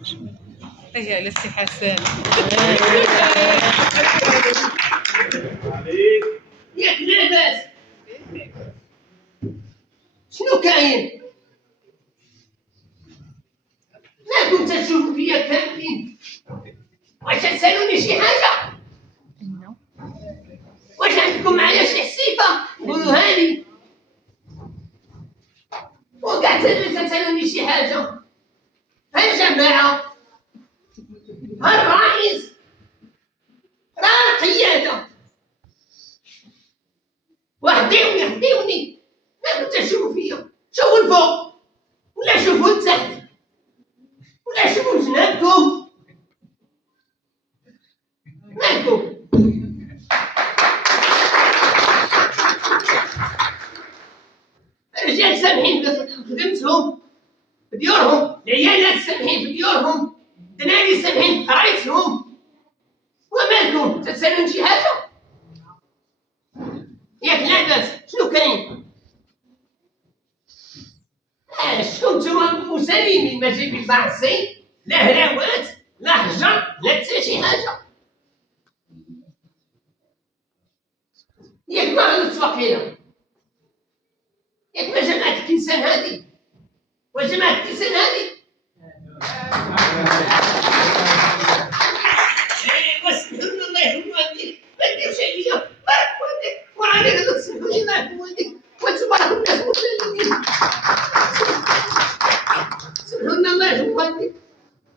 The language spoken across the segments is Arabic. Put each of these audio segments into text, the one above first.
اجي على السي حسن. عليك ياك لاباس؟ شنو كاين؟ ما كنت تشوفوا فيا كاملين؟ واش تسالوني شي حاجه؟ واش عندكم معايا شي حسيفه؟ قولوها لي. وكاع تسالوني شي حاجه؟ ها الجماعه، ها الرئيس، راه القياده، وحديوني ما كنت تشوفوا فيا. شوفوا الفوق ولا شوفوا التحت ولا شوفوا جنابكم. مالكم؟ الرجال سامحين في خدمتهم في ديورهم، العيالات سامحين في ديورهم، الدناري سامحين في قرايتهم. ومالكم تسالون شي حاجه؟ ياك لاباس؟ شنو كاين؟ شكون نتوما مسالمين؟ ما جايبين باعصي لا هراوات لا حجر لا حتى شي حاجه. ياك ما غلطت واقيلا؟ ياك ما جمعت الكنسان هادي؟ وجمعت الكنسان هادي؟ واسمحوا الله يرحم والديك، ما ديروش عليا بارك والديك، وراني غادي تسمحوا لي معكم والديك، وانتم راكم ناس مسالمين. سمحوا لنا الله يرحم والديك،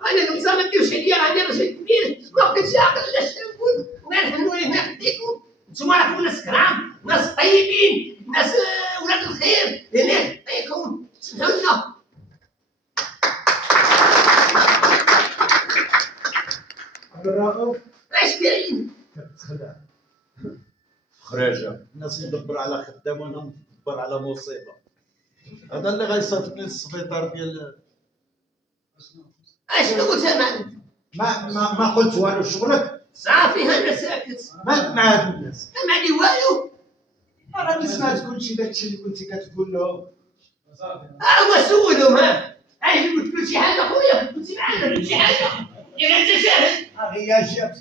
انا غلطان ما ديروش عليا، راني راجل كبير ما بقيتش عاقل لا شنقول. الله يرحم والديك يهديكم، نتوما راكم ناس كرام، ناس طيبين، ناس ولاد الخير، الله يهديكم. سمحوا لنا. عبد الرؤوف اش كاين؟ كتخدع خراجه الناس مدبر على خدام وانا مدبر على مصيبه. هذا اللي غيصيفطني للسبيطار ديال اشنو قلت انا؟ ما قلت والو. شغلك صافي انا ساكت، ما مع هاد الناس. ما علي والو. راني سمعت كلشي داكشي اللي كنتي كتقول له. وسولهم. عايش قلت كل شي حاجه خويا، كنت معانا كل شي حاجه يا انت شاهد. هي جات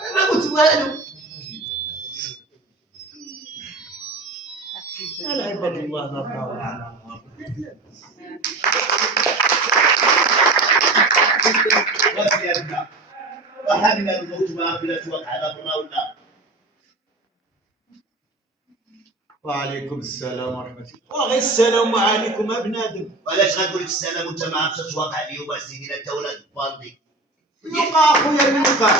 انا ما قلت والو. العباد الله لا طاوع على وسيادنا وحمل الموت ما في الاسواق على برا ولا. وعليكم السلام ورحمه الله. وغير السلام عليكم ابنادم. وعلاش غنقول لك السلام وانت ما عرفتش اش واقع اليوم اسيدي؟ انت ولاد الباندي. يوقع اخويا يوقع.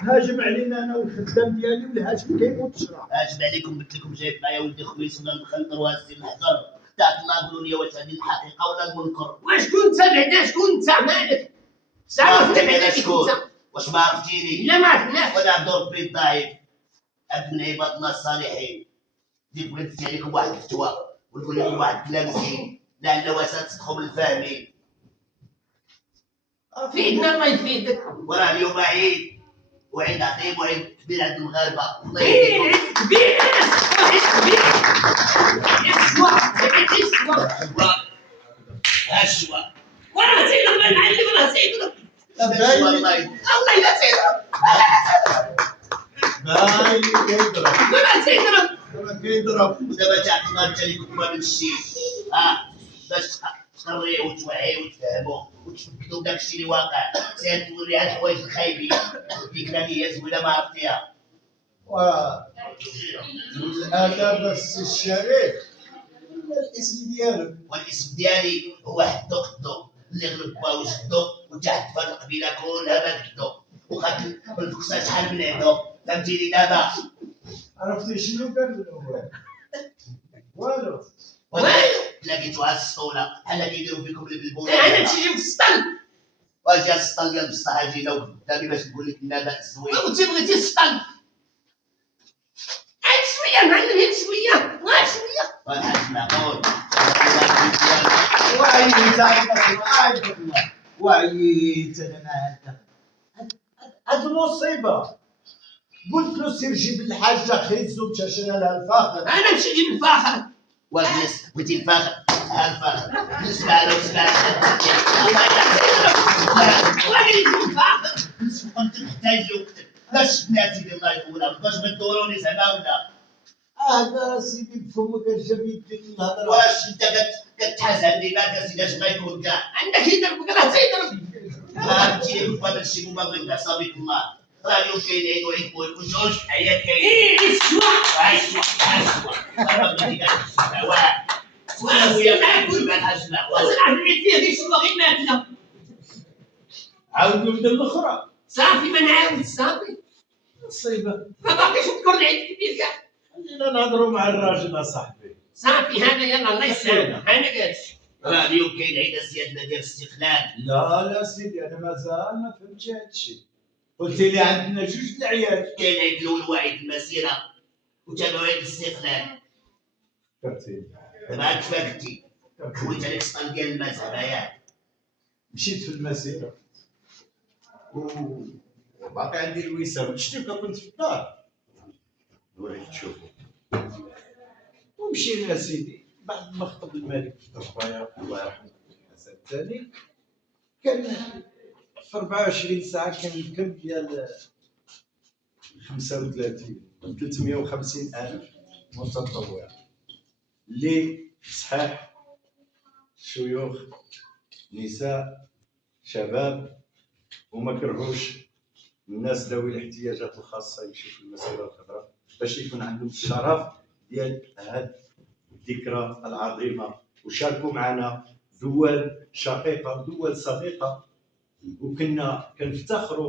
هاجم علينا انا والخدام ديالي والهاجم كيموت شرا. اجب عليكم قلت لكم جايب معايا ولدي خويس ولا المخلطر وهزي الحجر. تاع الله قولوا لي واش هذه الحقيقه ولا المنكر؟ واش كنت بعدا؟ شكون انت مالك؟ عرفتني بعدا شكون انت؟ واش ما عرفتيني؟ لا ما عرفناش. وانا دور بي الضعيف عبد من عباد الله الصالحين. جيت بغيت ندي عليكم واحد الفتوى ونقول لكم واحد الكلام زين لعل واسع تصدقوا بالفاهمين. فيدنا الله يفيدك. وراه اليوم عيد وعيد عظيم وعيد كبير عند المغاربه. الله عيد يهديكم. كبير عيد كبير. هالشوا وراه سيدنا المعلم وراه سيدنا. والله الله لا سيدنا. باين كيضرب. لا سيدنا. كيضرب. ودابا تعطينا انت اللي كنت ما بنشتيش باش تقريو وتوعيو وتفهموا وتفكدوا داكشي اللي واقع. سير توري هاد الحوايج الخايبين. ديك هي زوينه ما عرفتيها. الادب السي الشريف الاسم ديالو. والاسم ديالي هو حدو قدو اللي غلب باو شدو وتحت فهاد القبيله كلها ما قدو وخد الفقصه شحال من عندو. فهمتيني دابا؟ عرفتي شنو قال له؟ والو. لقيتو على السطوله بحال كيديروا فيكم اللي بالبوله. انا تيجي في السطل. واجي على السطل ديال بصح اجينا قدامي باش نقول لك النداء الزوين. وانت بغيتي السطل. عاد شويه معلم، هاد شويه غير شويه. والحاج معقول. وعييت وعييت انا مع هاد المصيبه. قلت له سير جيب الحاجه خيزو مشى شرا لها الفاخر. انا نمشي نجيب الفاخر. والناس بغيتي الفاخر هالفرق اسمع لو سمعت الله يعطيك كنت محتاج وقتك لاش ناسي الله يقولها باش بتدوروني زعما ولا هذا سيدي بفمك الجميل ديك الهضره. واش انت كتحزن لينا سيدي اش غيكون كاع عندك يضربك راه تيضرب. فهمتي لك بابا الشيء وما بغيت عصابيك الله راه اليوم كاين عيد وعيد بوي كل جوج في الحياه كاين ايه السوا عايش انا بغيتي كاع تسمع واه ويا معاك مع الحاج واش نعرف اللي فيه غير شنو غير ماكله. عاود نبدا الاخرى. صافي ما نعاود صافي مصيبه. ما باقيش نذكر العيد الكبير كاع. خلينا نهضروا مع الراجل اصاحبي. صافي هذا يلا الله يسلمك انا قالش. راه اليوم كاين عيد سيادنا ديال الاستقلال لا سيدي انا مازال ما فهمتش هذا الشيء. قلت لي عندنا جوج العيال. كاين عيد الاول هو عيد المسيره وتابعوا عيد الاستقلال فهمتيني. دابا تفاقتي خويت عليك سطال ديال المذهب ياك مشيت في المسيره وباقي عندي الوسام. شتي كنت في الدار نوريك تشوفوا. ومشينا سيدي بعد ما خطب الملك في الرباية الله يرحمه الحسن الثاني كان في 24 ساعة كان الكم ديال 35 350 ألف متطوع اللي صحاح شيوخ نساء شباب وما كرهوش الناس ذوي الاحتياجات الخاصة يمشيو في المسيرة الخضراء باش يكون عندهم الشرف ديال هذه الذكرى العظيمة. وشاركوا معنا دول شقيقة دول صديقة وكنا كنفتخروا